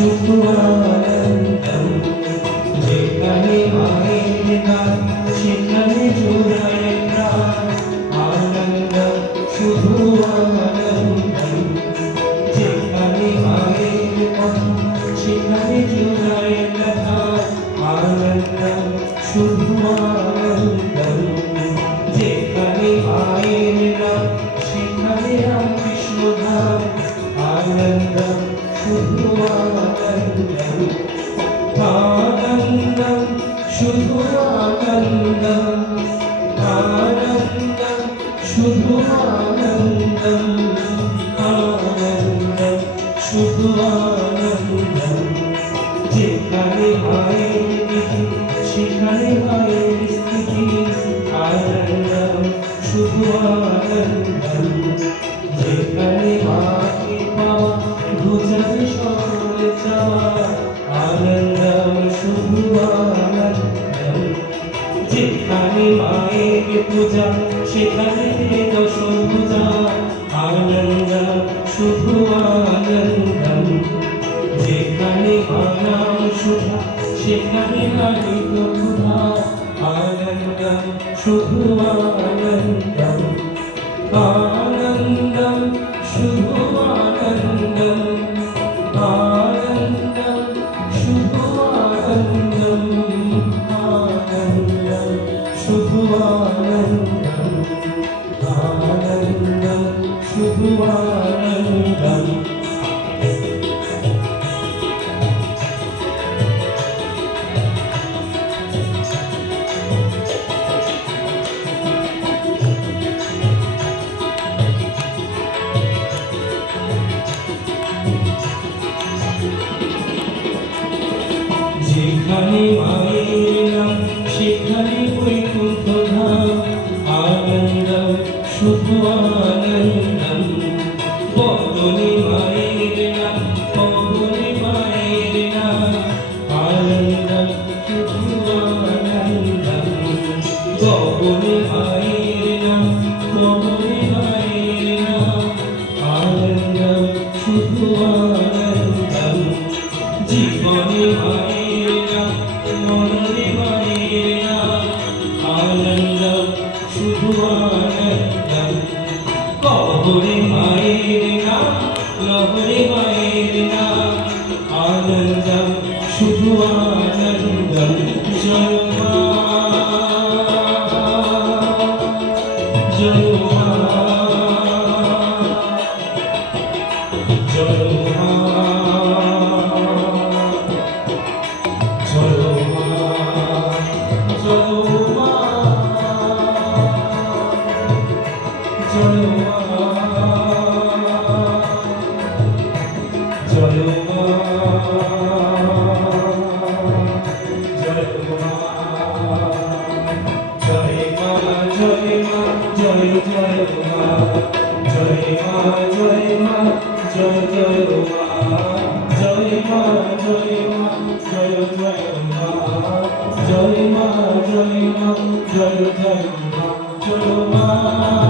Shukranam, Jekani Maya. শুধু যেখানে মায়ের নাম সেখানে কৃষ্ণ ধাম আনন্দম শুধু আনন্দম শুধু আনন্দম আনন্দম শুধু আনন্দম আনন্দম শুধু আনন্দম যেখানে মায়ের যেখানে মায়ের পূজা সেখানে দশম পূজা আনন্দ শুধু আনন্দম যেখানে বানাম সুধা সেখানে নারী আনন্দম শুধু আনন্দম আনন্দম শুধু আনন্দম আনন্দম শুধু আনন্দম আনন্দম শুধু আনন্দম আনন্দম শুধু আনন্দম যেখানে মাগিলাম সেখানে বৈকুণ্ঠ ধাম আনন্দম, শুভ আনন্দম। বদনে মায়ের নাম পবনে মায়ের নাম, আনন্দম, শুভ আনন্দম। বদনে মায়ের জয় রাম জয় জয় রাম চলো মা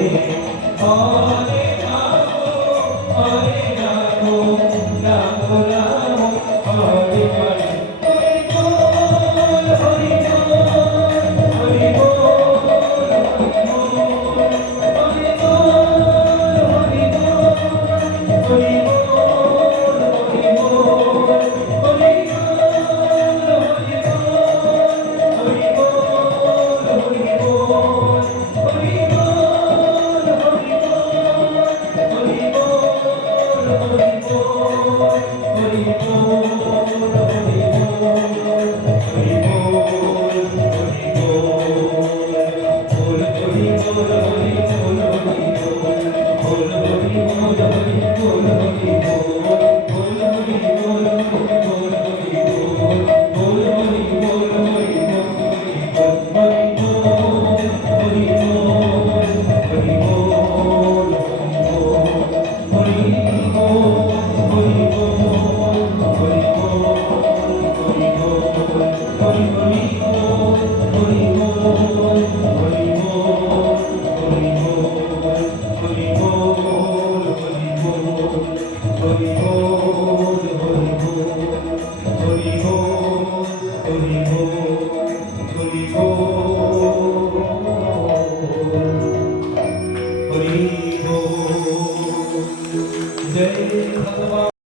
Oh,